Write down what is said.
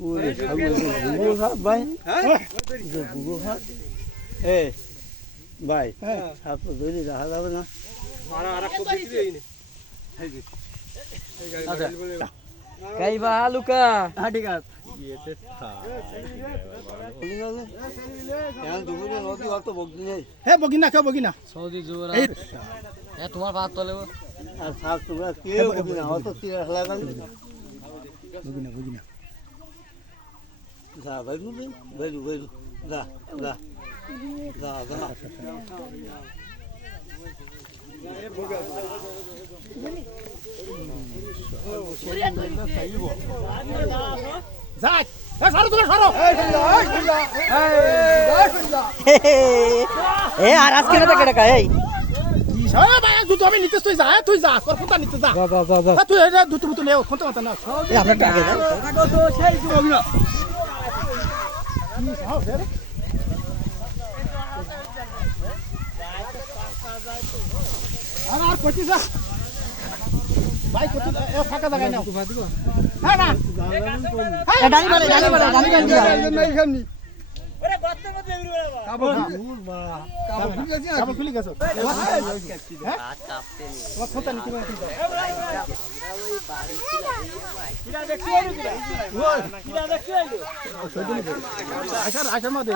ওরে গুগো সাপ ভাই গুগো সাপ এ ভাই সাপ তো ধরে রাখা যাবে না কাইবা লুকা ঠিক আছে নদী অত বগি নেই হে বগিনা কেউ বগিনা সৌদি জোর এ তোমার ভাত তলে আর সাপ তোমরা কেউ বগি না অত তীর লাগান বগিনা বগিনা যা ভাই বেরু বেরু যা যা যা যা যাক এ সারো তুমি সারো এ আর আজকে না কেডা কাই কি সারা ভাই দুটো আমি নিতে তুই যা তোর কোনটা নিতে যা যা তুই এটা দুটো মুতো নে কোনটা মত না এ আমরা টাকা দাও টাকা তো সেই বগিনা কি সাও রে আর কইতি যা ভাই কত এ ফাঁকা জায়গা নাও হ্যাঁ না এ ডানি বলে ডানি দিয়া নাই খানি ওরে গত্তের মধ্যে এগুলো কাবল খুলি গেছে হ্যাঁ কাপতে নি তোমার ফোনটা নিতে পারি কিরা দেখছি কিরা দেখছি আইলো আসার মধ্যে